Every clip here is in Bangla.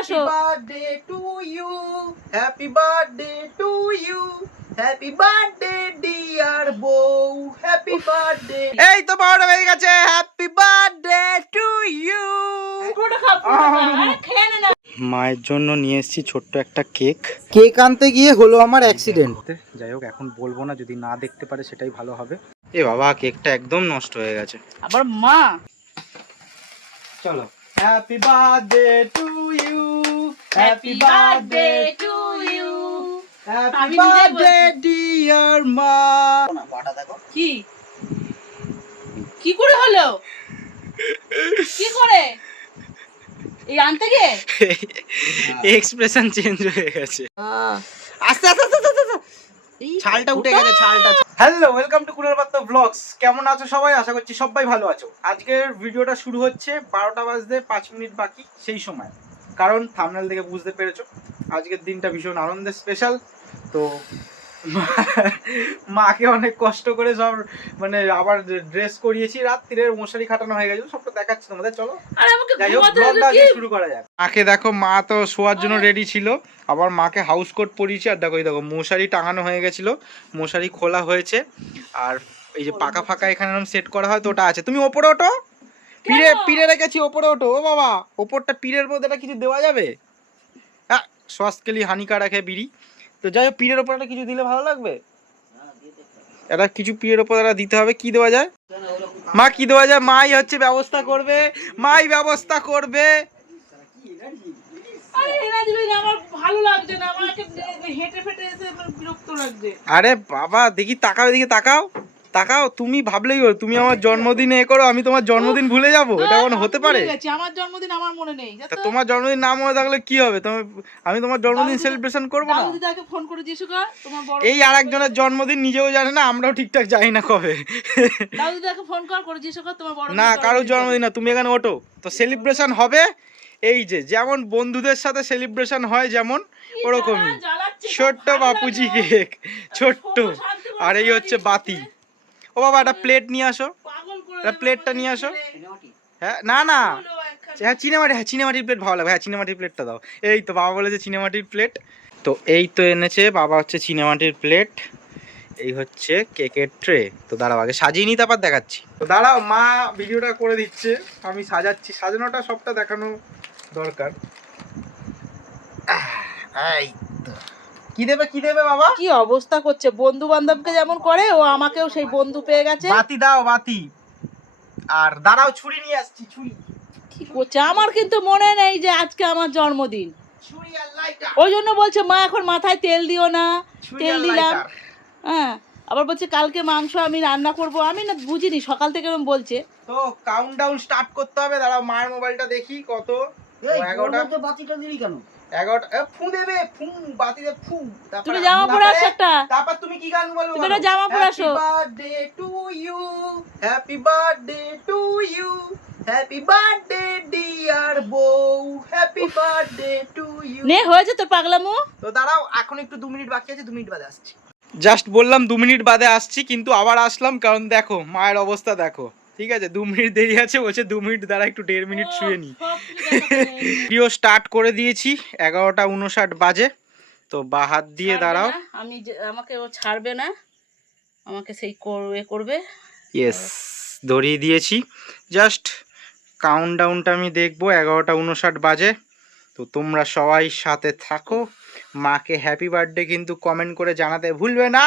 আসো। Birthday to you, happy birthday to you, happy birthday dear বউ, হ্যাপি বার্থডে। এই তো 12টা বেজে গেছে, হ্যাপি বার্থডে টু ইউ। পুরোটা খাও, পুরোটা খাও। আরে খেয়ে নে না। মায়ের জন্য নিয়ে এসেছি ছোট্ট একটা কেক আনতে গিয়ে হলো আমার অ্যাক্সিডেন্ট। যাই হোক, এখন বলবো না, যদি না দেখতে পারে সেটাই ভালো হবে। এ বাবা, কেকটা একদম নষ্ট হয়ে গেছে। আবার মা। চলো, happy birthday to you, happy birthday to you. Happy birthday dear মা। কি কি করে হলো? কি করে এই আনতে গিয়ে এক্সপ্রেশন চেঞ্জ হয়ে গেছে। আস্তে আস্তে আস্তে আস্তে ছালটা উঠে গেছে, ছালটা। হ্যালো, ওয়েলকাম টু কুনাল পাত্র ব্লগস। কেমন আছো সবাই? আশা করছি সবাই ভালো আছো। আজকের ভিডিওটা শুরু হচ্ছে 12টা বাজতে 5 মিনিট বাকি সেই সময়, কারণ থাম্বনেল দেখে বুঝতে পেরেছো আজকের দিনটা ভীষণ আনন্দের, স্পেশাল। তো মাকে অনেক কষ্ট করে সব মানে আবার ড্রেস করিয়েছি, রাত্রিরের মশারি খাটানো হয়ে গেছে, সবটা দেখাচ্ছি তোমাদের। চলো যাই হোক, ব্লগটা আজকে শুরু করা যাক। মাকে দেখো, মা তো শোয়ার জন্য রেডি ছিল, আবার মাকে হাউস কোট পরিয়েছি। আর দেখো, এই দেখো মশারি টাঙানো হয়ে গেছিল, মশারি খোলা হয়েছে। আর এই যে পাকা ফাঁকা এখানে সেট করা হয়, তো ওটা আছে। তুমি ওপরে ওঠো, পিড়ে পিড়ে রেখেছি, ওপরে ওঠো। ও বাবা, ওপরটা পিড়ের মধ্যে এটা কিছু দেওয়া যাবে? হ্যাঁ, শ্বাসকেলি হানিকা রাখে বিড়ি। তো যাই হোক, পিড়ের ওপর একটা কিছু দিলে ভালো লাগবে। এটা কিছু পিড়ের ওপর এটা দিতে হবে। কি দেওয়া যায় মা, কি দেওয়া যায়? মাই হচ্ছে ব্যবস্থা করবে, মাই ব্যবস্থা করবে। আরে বাবা, দেখি তাকাও, এদিকে তাকাও, তাকাও। তুমি ভাবলেই হলো, তুমি আমার জন্মদিনে এ করো, আমি তোমার জন্মদিন ভুলে যাবো? এটা কোনো হতে পারে? আমার জন্মদিন আমার মনে নেই। তোমার জন্মদিন না মনে থাকলে কি হবে? আমি তোমার জন্মদিন সেলিব্রেশন করবো না? দাদুদিদাকে ফোন করে জিজ্ঞাসা তোমার বড় এই আরেকজনের জন্মদিন নিজেও জানে না, আমরাও ঠিকঠাক জানি না কবে। দাদুদিদাকে ফোন করে জিজ্ঞাসা তোমার বড় না, কারোর জন্মদিন না। তুমি এখানে ওঠো, তো সেলিব্রেশন হবে। এই যে যেমন বন্ধুদের সাথে সেলিব্রেশন হয় যেমন, ওরকমই ছোট্ট বাপুজি কেক, ছোট্ট। আর এই হচ্ছে বাতি। ও বাবা, একটা প্লেট নিয়ে আসো, একটা প্লেটটা নিয়ে আসো। হ্যাঁ, না না, হ্যাঁ চিনেমাটি, হ্যাঁ চিনেমাটির প্লেট ভালো লাগবে। হ্যাঁ, চিনেমাটির প্লেটটা দাও। এই তো বাবা বলেছে চিনেমাটির প্লেট, তো এই তো এনেছে বাবা হচ্ছে চিনেমাটির প্লেট। এই হচ্ছে কেকের ট্রে। তো দাঁড়াও, আগে সাজিয়ে নিই, তারপর দেখাচ্ছি। তো দাঁড়াও, মা ভিডিওটা করে দিচ্ছে, আমি সাজাচ্ছি। সাজানোটা সবটা দেখানো দরকার। এই তো, কি দেবে কি দেবে বাবা? কি অবস্থা করছে, বন্ধু বান্ধবকে যেমন করে ও আমাকেও সেই বন্ধু পেয়ে গেছে। বাতি দাও, বাতি। আর দাঁড়াও, ছুরি নিয়ে আসছি, ছুরি। কি করছে? আমার কিন্তু মনে নেই যে আজকে আমার জন্মদিন, ওই জন্য বলছে মা এখন মাথায় তেল দিও না। তেল দিলাম, হ্যাঁ। আবার বলছে কালকে মাংস আমি রান্না করব। আমি না বুঝিনি, সকাল থেকে এরকম বলছে। তো কাউন্টডাউন স্টার্ট করতে হবে। দাঁড়াও, মায়ের মোবাইলটা দেখি কত। 11টা। বাতিটা দিলি কেন? 11টা। ফু দেবে, ফু বাতিতে ফু। তুমি জামা পরে আসো একটা। তারপর তুমি কি গান বলবে? তুমি একটা জামা পরে আসো। Happy birthday to you, happy birthday to you, happy birthday dear বউ, হ্যাপি বার্থডে টু ইউ। নে হয়েছে তোর পাগলামো। তো দাঁড়াও, এখন একটু 2 মিনিট বাকি আছে, 2 মিনিট বাদে আসছি। জাস্ট বললাম 2 মিনিট বাদে আসছি, কিন্তু আবার আসলাম, কারণ দেখো মায়ের অবস্থা দেখো। ঠিক আছে, 2 মিনিট দেরি আছে, বলছে 2 মিনিট দ্বারা একটু 1.5 মিনিট শুয়ে নি। ভিডিও স্টার্ট করে দিয়েছি, 11টা 59 বাজে। তো বা হাত দিয়ে দাঁড়াও, আমি আমাকে ও ছাড়বে না, আমাকে সেই করবে। ইয়েস, ধরিয়ে দিয়েছি। জাস্ট কাউন্টডাউনটা আমি দেখবো, 11টা 59 বাজে। তো তোমরা সবাই সাথে থাকো, মাকে হ্যাপি বার্থডে কিন্তু কমেন্ট করে জানাতে ভুলবে না।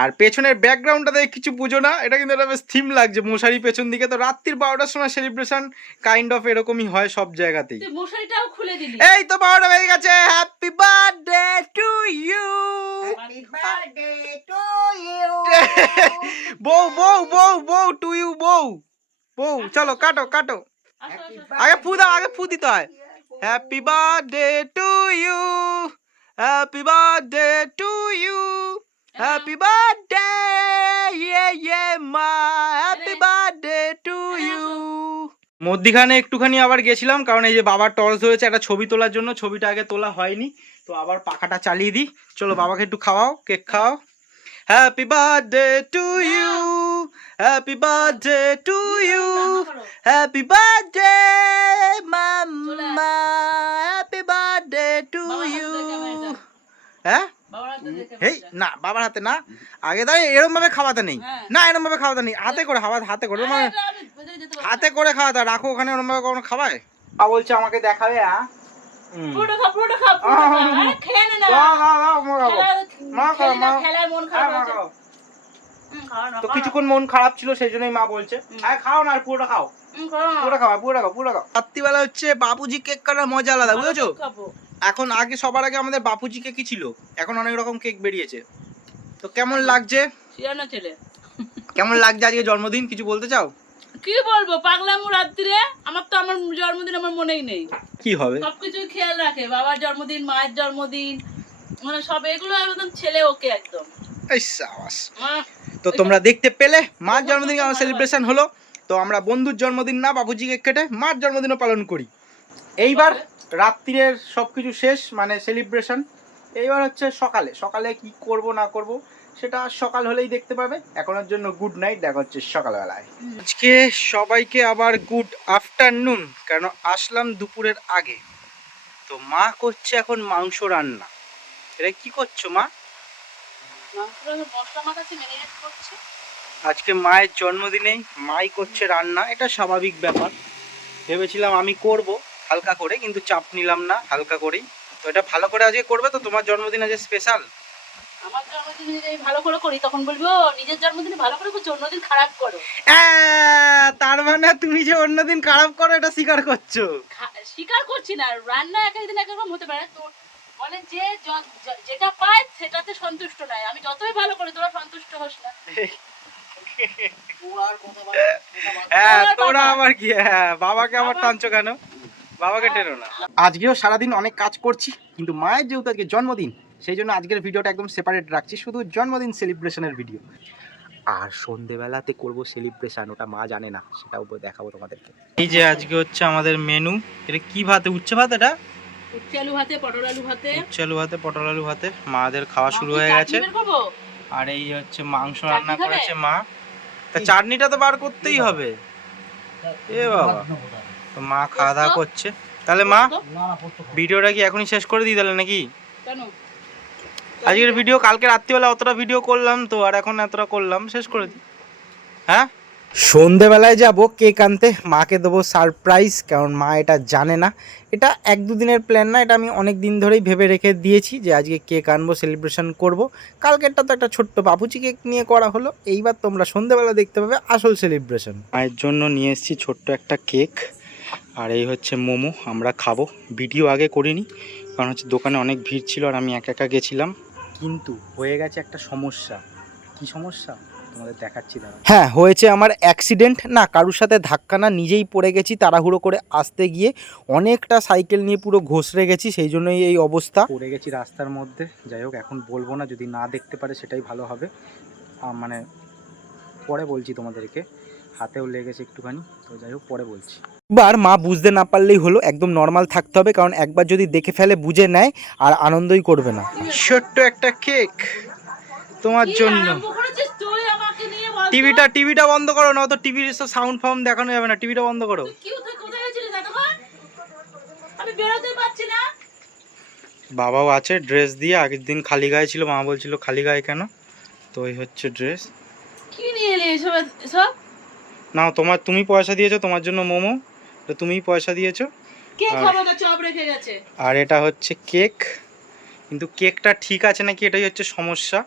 আর পেছনের ব্যাকগ্রাউন্ডটা দেখে কিছু বুঝো না, এটা কিন্তু একটা বেশ থিম লাগছে, মশারি পেছন দিকে। তো রাত্রির 12টার সময় সেলিব্রেশন কাইন্ড অফ এরকমই হয় সব জায়গাতেই। মশারিটাও খুলে দিলি। এই তো 12টা বেজে গেছে, happy birthday to you, happy birthday to you. বউ বউ বউ বউ টু ইউ, বউ বউ। চলো কাটো কাটো, আগে ফু দাও, আগে ফু দিতে হয়। Happy birthday to you, happy birthday to you, happy birthday ইয়ে ইয়ে মা, হ্যাপি বার্থডে টু ইউ। মধ্যিখানে একটুখানি আবার গেছিলাম, কারণ এই যে বাবার টর্চ ধরেছে একটা ছবি তোলার জন্য, ছবিটা আগে তোলা হয়নি। তো আবার পাখাটা চালিয়ে দিই। চলো বাবাকে একটু খাওয়াও, কেক খাও। Happy birthday to you, happy birthday to you, happy birthday mamma. হ্যাঁ বাবার হাতে দেখে হেই না বাবার হাতে না, আগে তাই এরকম ভাবে খাওয়াতে নেই, হ্যাঁ। না এরকম ভাবে খাওয়াতে নেই, হাতে করে হাতে করে হ্যাঁ, এটা আমি ভেতরে যেতে পারবো না। হাতে করে খাওয়াতে, রাখো ওখানে ওরকম ভাবে কখনো খাওয়ায়। বলছে আমাকে দেখাবে, হ্যাঁ পুরোটা খা, পুরোটা খা, পুরোটা খা। আরে খেয়ে নে না। খেলায় মন খারাপ হয়েছে। খাও না, তো খাও না। কিছুক্ষণ মন খারাপ ছিল সেই জন্যই মা বলছে আরে খাও না, আর পুরোটা খাও, খাও না। পুরোটা খাও। রাত্রিবেলা হচ্ছে বাপুজি কেক কাটার মজা আলাদা, বুঝেছো? খাবো। এখন আগে সবার আগে আমাদের বাপুজি কেকই ছিল, এখন অনেক রকম কেক বেরিয়েছে। তো কেমন লাগছে, শিয়ানা ছেলে। কেমন লাগছে আজকে জন্মদিন, কিছু বলতে চাও? কি বলবো, পাগলামু রাত্রিরে। আমার তো আমার জন্মদিন আমার মনেই নেই। কি হবে? সবকিছু খেয়াল রাখে, বাবার জন্মদিন, মায়ের জন্মদিন, মানে সব এগুলো একদম ছেলে ওকে একদম। এই সাবাস। তো তোমরা দেখতে পেলে মার জন্মদিন আমার সেলিব্রেশন হলো। তো আমরা বন্ধুর জন্মদিন না বাপুজি কেক কেটে মার জন্মদিনও পালন করি। এইবার রাত্রির সবকিছু শেষ, মানে সেলিব্রেশন। এইবার হচ্ছে সকালে, সকালে কি করব না করব সেটা সকাল হলেই দেখতে পাবে। এখনের জন্য গুড নাইট, দেখা হচ্ছে সকালবেলায়। আজকে সবাইকে আবার গুড আফটারনুন, কেন আসলাম দুপুরের আগে। তো মা করছে এখন মাংস রান্না। এটা কি করছো মা? মশলা মাখাচ্ছি, ম্যারিনেট করছি। আজকে মায়ের জন্মদিনেই মাই করছে রান্না, এটা স্বাভাবিক ব্যাপার। ভেবেছিলাম আমি করব হালকা করে, কিন্তু চাপ নিলাম না, হালকা করেই। তো এটা ভালো করে আজকে করবে তো, তোমার জন্মদিন আজকে স্পেশাল। আমার জন্মদিনে যদি আমি ভালো করে করি তখন বলবি ও নিজের জন্মদিনে ভালো করে করছো, অন্যদিন খারাপ করো। তার মানে তুমি যে অন্যদিন খারাপ করো এটা স্বীকার করছো? স্বীকার করছি না, রান্না এক একদিন এক রকম হতে পারে। তো বলে যে যেটা পায় সেটাতে সন্তুষ্ট নাই, আমি যতই ভালো করি তোরা সন্তুষ্ট হোস না। হ্যাঁ তোরা আবার কি, হ্যাঁ বাবাকে আবার টানছো কেন? বাবাকে টেনো না। আজকেও সারাদিন অনেক কাজ করছি, কিন্তু মায়ের যেহেতু আজকে জন্মদিন সেই জন্য আজকের ভিডিওটা একদম সেপারেট রাখছি, শুধু জন্মদিন সেলিব্রেশনের ভিডিও। আর সন্ধেবেলাতে করব সেলিব্রেশন, ওটা মা জানে না, সেটাও দেখাবো তোমাদেরকে। এই যে আজকে হচ্ছে আমাদের মেনু। এটা কি ভাতে, উচ্ছে ভাত? এটা উচ্ছে আলু ভাতে, পটল আলু ভাতে। উচ্ছে আলু ভাতে, পটল আলু ভাতে। মাদের খাওয়া শুরু হয়ে গেছে। আর এই হচ্ছে মাংস রান্না করেছে মা। তা চাটনিটা তো বার করতেই হবে। এ বাবা, তো মা খাওয়া দাওয়া করছে। তাহলে মা ভিডিওটা কি এখনই শেষ করে দিই তাহলে নাকি? কেন? আজকের ভিডিও কালকে রাত্রিবেলা অতটা ভিডিও করলাম তো, আর এখন এতটা করলাম, শেষ করে দিই। হ্যাঁ, সন্ধেবেলায় যাব কেক আনতে, মাকে দেবো সারপ্রাইজ, কারণ মা এটা জানে না। এটা এক দুদিনের প্ল্যান না, এটা আমি অনেক দিন ধরেই ভেবে রেখে দিয়েছি যে আজকে কেক আনবো, সেলিব্রেশন করব। কালকেরটা তো একটা ছোট্ট বাপুচি কেক নিয়ে করা হলো, এইবার তোমরা সন্ধেবেলা দেখতে পাবে আসল সেলিব্রেশন। মায়ের জন্য নিয়ে এসেছি ছোট্ট একটা কেক, আর এই হচ্ছে মোমো, আমরা খাবো। ভিডিও আগে করিনি কারণ হচ্ছে দোকানে অনেক ভিড় ছিল আর আমি একা একা গেছিলাম। কিন্তু হয়ে গেছে একটা সমস্যা। কি সমস্যা তোমাদের দেখাচ্ছি দাঁড়া। হ্যাঁ, হয়েছে আমার অ্যাক্সিডেন্ট। না কারুর সাথে ধাক্কা না, নিজেই পড়ে গেছি তাড়াহুড়ো করে আসতে গিয়ে, অনেকটা সাইকেল নিয়ে পুরো ঘষড়ে গেছি, সেই জন্যই এই অবস্থা। পড়ে গেছি রাস্তার মধ্যে। যাই হোক, এখন বলবো না, যদি না দেখতে পারে সেটাই ভালো হবে। মানে পরে বলছি তোমাদেরকে, হাতেও লেগেছে একটুখানি, তো যাই হোক পরে বলছি। এবার মা বুঝতে না পারলেই হলো, একদম নর্মাল থাকতে হবে, কারণ একবার যদি দেখে ফেলে বুঝে নেয় আর আনন্দই করবে না। ছোট্ট একটা কেক তোমার জন্য। টিভিটা বন্ধ করো, না তো টিভির সব সাউন্ড ফাউন্ড দেখানো যাবে না, টিভিটা বন্ধ করো। বাবাও আছে ড্রেস দিয়ে, আগের দিন খালি গায়ে ছিল, মা বলছিল খালি গায়ে কেন, তো এই হচ্ছে ড্রেস। কি নিয়ে এলে এসব? না তোমার, তুমি পয়সা দিয়েছো তোমার জন্য মোমো, তো তুমিই পয়সা দিয়েছো। কে খাবে, না চপ রেখে গেছে। আর এটা হচ্ছে কেক, কিন্তু কেকটা ঠিক আছে নাকি এটাই হচ্ছে সমস্যা,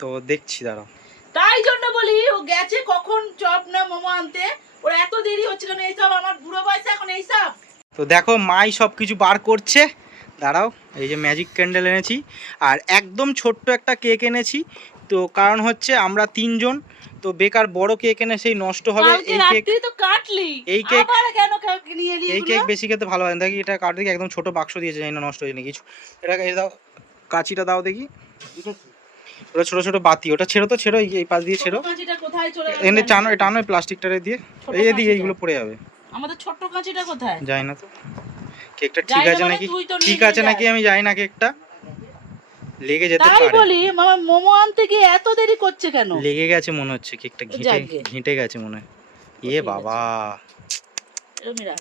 তো দেখছি দাঁড়াও। তাই জন্য বলি ও গেছে কখন চপ না মোমো আনতে, ওর এত দেরি হচ্ছে কেন? এইসব আমার বুড়ো বয়সে এখন এইসব। তো দেখো মাই সব কিছু বার করছে, দাঁড়াও। এই যে ম্যাজিক ক্যান্ডেল এনেছি, আর একদম ছোট্ট একটা কেক এনেছি। তো কারণ হচ্ছে আমরা 3 জন, তো বেকার বড় কেক এনে সেই নষ্ট হবে। এই কেক তো কাটলি, এই কেক আবার কেন নিয়ে এলি? এই কেক বেশি খেতে ভালো হয় না। দেখি এটা কাট দেখি, একদম ছোট বাক্স দিয়েছে, জানি না নষ্ট হয়েছে নাকি কিছু। এটা এই দাও, কাঁচিটা দাও দেখি। ওটা ছোট ছোট বাতি, ওটা ছেড়ো তো, ছেড়ো, এই পাশ দিয়ে ছেড়ো। কাঁচিটা কোথায় চলে গেল? এনে টানো, টানো প্লাস্টিকটারে দিয়ে, এই দিকে এইগুলো পড়ে যাবে। আমাদের ছোট্ট কাঁচিটা কোথায়? জানি না তো কেকটা ঠিক আছে নাকি, ঠিক আছে নাকি আমি জানি না, কেকটা লেগে যেতে পারে। তাই বলি মামা মোমো আনতে গিয়ে এত দেরি করছে কেন? লেগে গেছে মনে হচ্ছে, কেকটা ঘিটে গেছে মনে হয়। এ বাবা, এরকমই রাখ,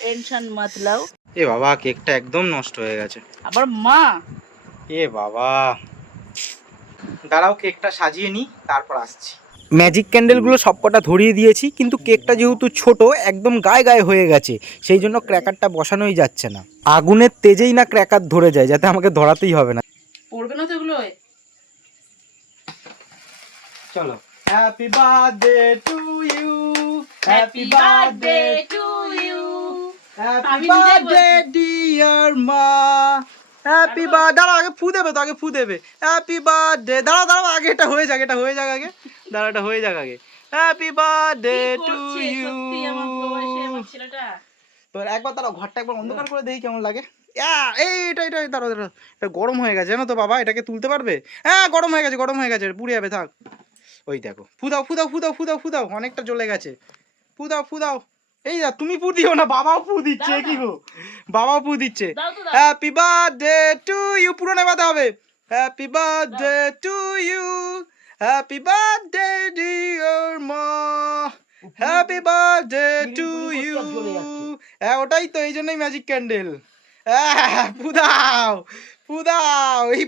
টেনশন মত লাও। এ বাবা কেকটা একদম নষ্ট হয়ে গেছে। আবার মা, এ বাবা, দাঁড়াও কেকটা সাজিয়ে নি তারপর আসছি। ম্যাজিক ক্যান্ডেলগুলো সবকটা ধরিয়ে দিয়েছি, কিন্তু কেকটা যেহেতু ছোট একদম গায়ে গায়ে হয়ে গেছে, সেই জন্য ক্র্যাকারটা বসানোই যাচ্ছে না। আগুনের তেজেই না ক্র্যাকার ধরে যায়, যাতে আমাকে ধরাতেই হবে না। পড়বে না তো এগুলো। চলো। Happy birthday to you, happy birthday to you, happy birthday dear মা, হ্যাপি বার্থডে। দাঁড়াও আগে ফু দেবে তো, আগে ফু দেবে। হ্যাপি বার্থডে, দাঁড়াও দাঁড়াও আগে এটা হয়ে যাক, এটা হয়ে যাক আগে, দাঁড়াও এটা হয়ে যাক আগে। Happy birthday to you. তো একবার দাঁড়াও, ঘরটা একবার অন্ধকার করে দেখি কেমন লাগে। এইটা এটা দাঁড়াও দাঁড়াও, এটা গরম হয়ে গেছে জানো তো বাবা, এটাকে তুলতে পারবে? হ্যাঁ গরম হয়ে গেছে, গরম হয়ে গেছে, পুড়ে যাবে, থাক। ওই দেখো, ফু দাও ফু দাও ফু দাও ফু দাও ফু দাও, অনেকটা জ্বলে গেছে, ফু দাও ফু দাও। এই যা, তুমি ফু দিও না, বাবাও ফু দিচ্ছে। কি গো, বাবাও ফু দিচ্ছে। হ্যাপি বার্থডে টু ইউ, পুরো নেবাতে হবে। Happy birthday to you, happy birthday dear মা, হ্যাপি বার্থডে টু ইউ। হ্যাঁ ওটাই তো, এই জন্যই ম্যাজিক ক্যান্ডেল। ফু দাও ফু দাও। এই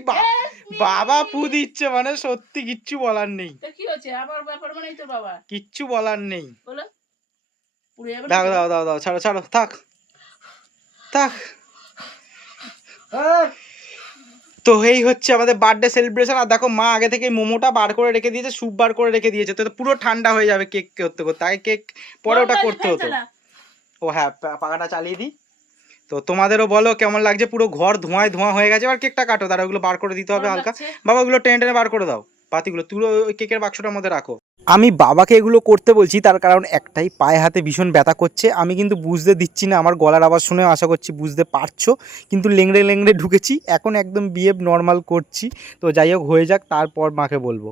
বাবা ফু দিচ্ছে মানে সত্যি কিচ্ছু বলার নেই। কি হচ্ছে আমার ব্যাপার, মানে তোর বাবা কিচ্ছু বলার নেই। বলো, দাও দাও দাও দাও, ছাড়ো ছাড়ো, থাক থাক। তো এই হচ্ছে আমাদের বার্থডে সেলিব্রেশন। আর দেখো মা আগে থেকে মোমোটা বার করে রেখে দিয়েছে, স্যুপ বার করে রেখে দিয়েছে, তো পুরো ঠান্ডা হয়ে যাবে কেক করতে করতে। আগে কেক পরে ওটা করতে হতো। ও হ্যাঁ, পাখাটা চালিয়ে দিই। তো তোমাদেরও বলো কেমন লাগছে, পুরো ঘর ধোঁয়ায় ধোঁয়া হয়ে গেছে। আর কেকটা কাটো, তারা ওগুলো বার করে দিতে হবে হালকা। বাবা ওগুলো টেনে টেনে বার করে দাও, পাতিগুলো তুলো ওই কেকের বাক্সটার মধ্যে রাখো। আমি বাবাকে এগুলো করতে বলছি তার কারণ একটাই, পায়ে হাতে ভীষণ ব্যথা করছে। আমি কিন্তু বুঝতে দিচ্ছি না, আমার গলার আওয়াজ শুনে আশা করছি বুঝতে পারছো, কিন্তু লেংড়ে লেংড়ে ঢুকেছি। এখন একদম বিহেভ নর্মাল করছি। তো যাই হোক, হয়ে যাক, তারপর মাকে বলবো।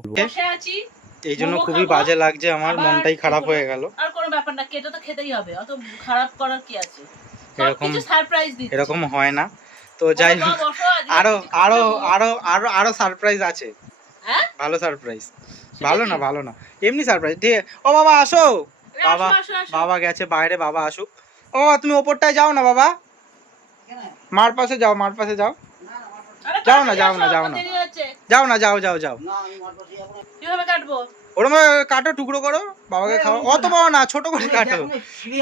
এই জন্য খুবই বাজে লাগছে, আমার মনটাই খারাপ হয়ে গেল। আর কোনো ব্যাপার না, কেটে তো খেতেই হবে, অত খারাপ করার কি আছে। এরকম হয় না। তো যাই হোক, আরো আরো আরো আরো আরো সারপ্রাইজ আছে। ভালো সারপ্রাইজ, ভালো না ভালো না, এমনি সারপ্রাইজ। ঠিক আছে, ও বাবা আসো। বাবা বাবা গেছে বাইরে, বাবা আসুক। ও তুমি ওপরটায় যাও না বাবা, মার পাশে যাও, মার পাশে যাও। যাও না যাও না যাও না যাও না, যাও যাও যাও। কিভাবে কাটবো? ওরম কাটো, টুকরো করো, বাবাকে খাও। অত বড় না, ছোট করে কাটো।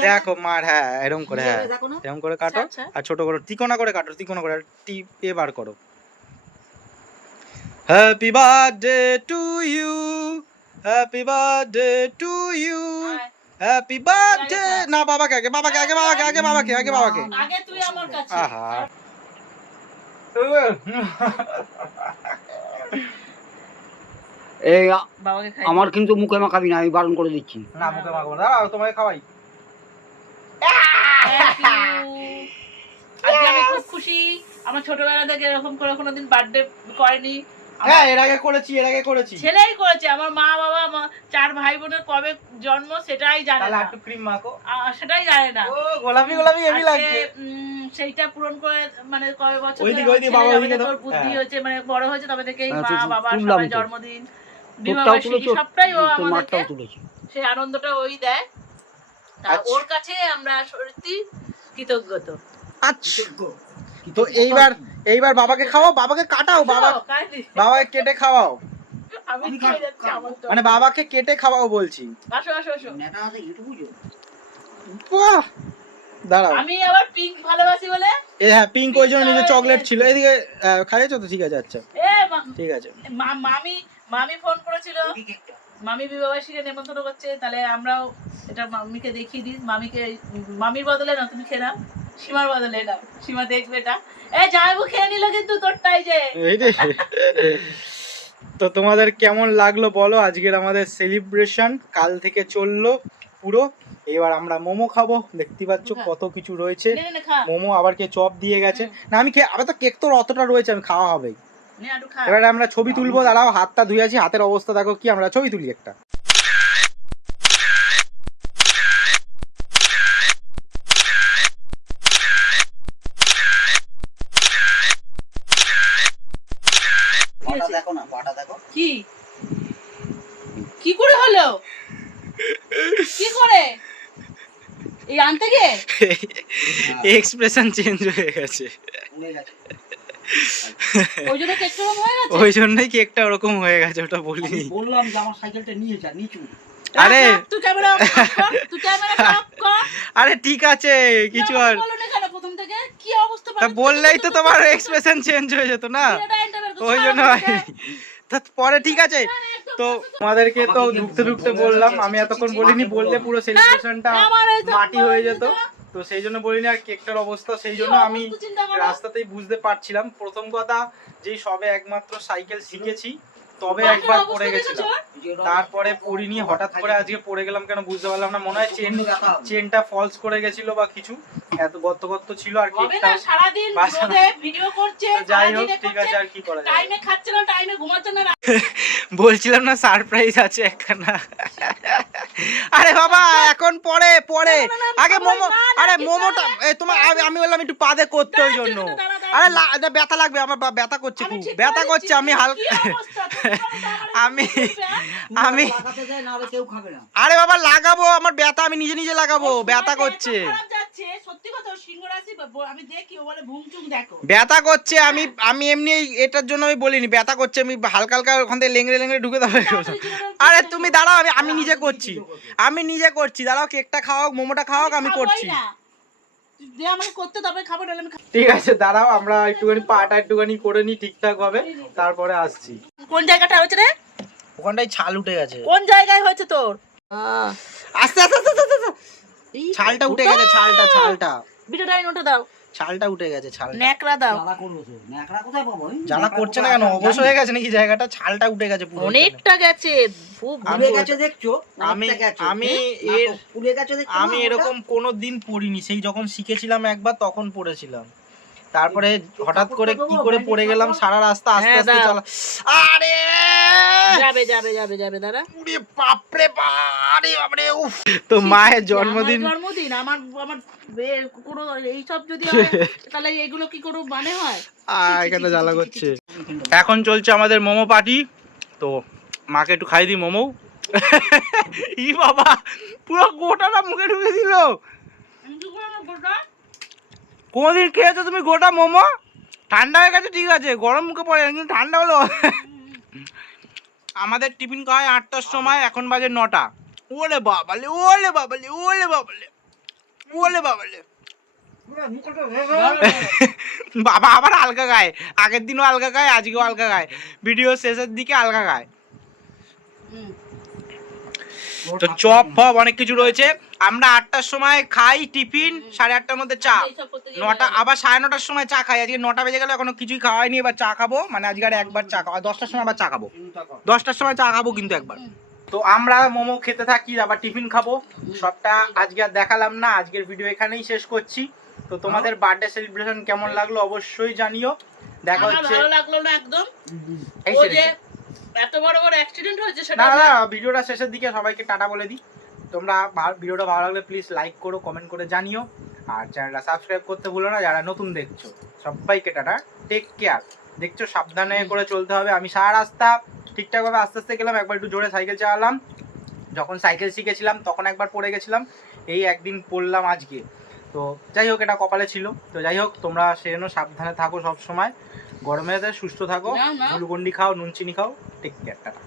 দেখো মার, হ্যাঁ এরকম করে, হ্যাঁ এরকম করে কাটো। আর ছোট করে তিকোনা করে কাটো, তিকোনা করে টিপে বার করো। Happy birthday to you, happy birthday to you, happy birthday. না বাবাকে আগে, বাবাকে আগে, বাবাকে আগে, বাবাকে আগে, বাবাকে আগে তুই আমার কাছে। আহা এই আমার কিন্তু মুখে মাখাবি না, আমি বারণ করে দিচ্ছি। না মুখে মাখাবো না, দাঁড়াও তোমাকে খাওয়াই। আজকে আমি খুব খুশি, আমার ছোটবেলা থেকে এরকম করে কোনোদিন বার্থডে করেনি। হ্যাঁ এর আগে করেছি, এর আগে করেছি। ছেলেই করেছে, আমার মা বাবা 4 ভাই বোনের কবে জন্ম সেটাই জানে না। একটু ক্রিম মাখো, সেটাই জানে না। ও গোলাপি গোলাপি হেভি লাগছে। সেইটা পূরণ করে মানে কবে বছর তোর বুদ্ধি হয়েছে, মানে বড় হয়েছে, তবে থেকেই মা বাবা সবাই জন্মদিন, সবটাই ও আমাদেরকে সেই আনন্দটা ওই দেয়। ওর কাছে আমরা সত্যি কৃতজ্ঞ। আচ্ছা তো এইবার বাবাকে খাওয়াও, বাবাকে কাটাও, বাবাকে কেটে খাওয়াও। মানে বাবাকে কেটে খাওয়াও বলছি। আসো আসো আসো। বাহ, দাঁড়াও। আমি আবার পিঙ্ক ভালোবাসি বলে। হ্যাঁ পিঙ্ক ওই জন্য নিজে চকলেট ছিল। এদিকে খাইয়েছো তো, ঠিক আছে। আচ্ছা ঠিক আছে। মামি ফোন করেছিল, মামি বিবাহবার্ষিকী নেমন্তন্ন করছে, তাহলে আমরাও এটা মামিকে দেখিয়ে দিই। মামির বদলে না, তুমি খেয়ে নাও, সীমার বদলে নাও, সীমা দেখবে এটা। যাইবো খেয়ে নিল কিন্তু তোরটাই যে। তো তোমাদের কেমন লাগলো বলো আজকের আমাদের সেলিব্রেশন? কাল থেকে চললো পুরো। এবার আমরা মোমো খাবো, দেখতে পাচ্ছ কত কিছু রয়েছে। মোমো, আবার কে চপ দিয়ে গেছে। না আমি আবার তো কেক তো অতটা রয়েছে, আমি খাওয়া হবে। এবার আমরা ছবি তুলবো, দাঁড়াও হাতটা ধুয়ে আছি, হাতের অবস্থা দেখো কি। আমরা ছবি তুলি একটা। দেখো না, বাটা দেখো। কি করে হলো? কি করে? এই আনতে গিয়ে এক্সপ্রেশন চেঞ্জ হয়ে গেছে, উড়ে গেছে। ওই জন্য কেকটা এরকম হয়ে গেছে। ওই জন্যই কেকটা ওরকম হয়ে গেছে, ওটা বলিনি। আমি বললাম যে আমার সাইকেলটা নিয়ে যা, নিচু। আরে তুই ক্যামেরা অফ কর, তুই ক্যামেরা অফ কর। আরে ঠিক আছে, কিছু আর বলো না কেন প্রথম থেকে কি অবস্থা? তা বললেই তো তোমার এক্সপ্রেশন চেঞ্জ হয়ে যেত না, ওই জন্য হয়নি। তা পরে ঠিক আছে। তো আমাদেরকে তো ঢুকতে ঢুকতে বললাম, আমি এতক্ষণ বলিনি, বললে পুরো সেলিব্রেশনটা মাটি হয়ে যেত, তো সেই জন্য বলিনি। আর কেকটার অবস্থা সেই জন্য আমি রাস্তাতেই বুঝতে পারছিলাম। প্রথম কথা, যেই সবে একমাত্র সাইকেল শিখেছি, তবে একবার পড়ে গেছিলাম, তারপরে পড়িনি। হঠাৎ করে আজকে পড়ে গেলাম কেন বুঝতে পারলাম না, মনে হয় চেনটা ফলস করে গেছিল বা কিছু, এত গর্ত গর্ত ছিল। আর কেকটা সারাদিন রোদে ভিডিও করছে, যাই হোক ঠিক আছে, আর কি করা যায়। টাইমে খাচ্ছে না, টাইমে ঘুমাচ্ছে না। বলছিলাম না সারপ্রাইজ আছে একখানা। আরে বাবা এখন পরে পরে আগে মোমো, আরে মোমোটা তোমার আমি বললাম একটু পাদে করতে, ওই জন্য। আরে ব্যথা লাগবে, আমার ব্যথা করছে, খুব ব্যথা করছে। আমি হালকা আমি লাগাতে যায় না, কেউ খাবে না। আরে বাবা লাগাবো, আমার ব্যথা, আমি নিজে নিজে লাগাবো, ব্যথা করছে, সত্যি কথা। সিংহরাশি আমি দেখি, ও বলে ভুংচুং দেখো, ব্যথা করছে। আমি এমনি এটার জন্য আমি বলিনি, ব্যথা করছে। আমি হালকা হালকা ওখান থেকে লেংড়ে লেংড়ে ঢুকে দেবো। আরে তুমি দাঁড়াও, আমি নিজে করছি, আমি নিজে করছি, দাঁড়াও। কেকটা খাওয়াক, মোমোটা খাওয়াক, আমি করছি। যে আমাকে করতে তবে খাবো, নাহলে আমি ঠিক আছে দাঁড়াও, আমরা একটুখানি পাটা একটুখানি করে নিই ঠিকঠাক ভাবে, তারপরে আসছি। কোন জায়গাটা হয়েছে রে? ওখানটায় ছাল উঠে গেছে। কোন জায়গায় হয়েছে তোর? আস্তে আস্তে আস্তে আস্তে আস্তে। ছালটা উঠে গেছে, ছালটা ভিডিওটা নোটা দাও, ছালটা উঠে গেছে, ছাল ন্যাকড়া দাও। জ্বালা করবো তো, ন্যাকড়া কোথায় পাবো? জ্বালা করছে না কেন? অবশ্য হয়ে গেছে নাকি জায়গাটা? ছালটা উঠে গেছে পুরো, অনেকটা গেছে, ফুলে গেছে দেখছো? আমি এর ফুলে গেছে দেখছো? আমি এরকম কোনোদিন পড়িনি, সেই যখন শিখেছিলাম একবার তখন পড়েছিলাম, তারপরে হঠাৎ করে কি করে পড়ে গেলাম সারা রাস্তা আস্তে হ্যাঁ, আস্তে দাও। চালা। আরে যাবে যাবে যাবে যাবে দাদা। উরে বাপরে বারে বাপরে, উফ। তো মায়ের জন্মদিন, আমার জন্মদিন, আমার আমার কোনো এইসব যদি হয় তাহলে এগুলো কি কোনো মানে হয়? এখানে জ্বালা করছে। এখন চলছে আমাদের মোমো পার্টি, তো মাকে একটু খাই দিই মোমো। ই বাবা, পুরো গোটাটা মুখে ঢুকে দিল। কোনদিন খেয়েছো তুমি গোটা মোমো? ঠান্ডা হয়ে গেছে ঠিক আছে, গরম মুখে পড়ে, কিন্তু ঠান্ডা হলো। আমাদের টিফিন খাওয়ায় 8টার সময়, এখন বাজে 9টা। ওলে বাবালে, ওলে বাবালে, ওলে বাবালে, ওলে বাবালে। বাবা আবার আলগা গায়, আগের দিনও আলগা গায়, আজকেও আলগা গায়, ভিডিও শেষের দিকে আলগা গায়। তো চপ ফপ অনেক কিছু রয়েছে। আমরা 8টার সময় খাই টিফিন, 8:30টার মধ্যে চা, 9টা আবার 9:30টার সময় চা খাই। আজকে 9টা বেজে গেল, এখনো কিছুই খাওয়া হয়নি, এবার চা খাবো, মানে আজকে আর একবার চা খাওয়া, 10টার সময় আবার চা খাবো, 10টার সময় চা খাবো কিন্তু একবার। তো আমরা মোমো খেতে থাকি, আবার টিফিন খাবো, সবটা আজকে আর দেখালাম না। আজকের ভিডিও এখানেই শেষ করছি। তো তোমাদের বার্থডে সেলিব্রেশন কেমন লাগলো অবশ্যই জানিও। দেখা হচ্ছে, ভালো লাগলো না একদম। এই ও ছেড়ে যে এত বড় বড় অ্যাক্সিডেন্ট হয়েছে সেটা না না, ভিডিওটা শেষের দিকে সবাইকে টাটা বলে দিই। তোমরা ভিডিওটা ভালো লাগলে প্লিজ লাইক করো, কমেন্ট করে জানিও, আর চ্যানেলটা সাবস্ক্রাইব করতে ভুলো না যারা নতুন দেখছো। সবাইকে টাটা, টেক কেয়ার। দেখছো সাবধানে করে চলতে হবে। আমি সারা রাস্তা ঠিকঠাকভাবে আস্তে আস্তে গেলাম, একবার একটু জোরে সাইকেল চালালাম। যখন সাইকেল শিখেছিলাম তখন একবার পড়ে গেছিলাম, এই একদিন পড়লাম আজকে। তো যাই হোক, এটা কপালে ছিল। তো যাই হোক, তোমরা সেজন্য সাবধানে থাকো সব সময়, গরমে সুস্থ থাকো, গ্লুকন্ডি খাও, নুন চিনি খাও, টেক কেয়ার, টাটা।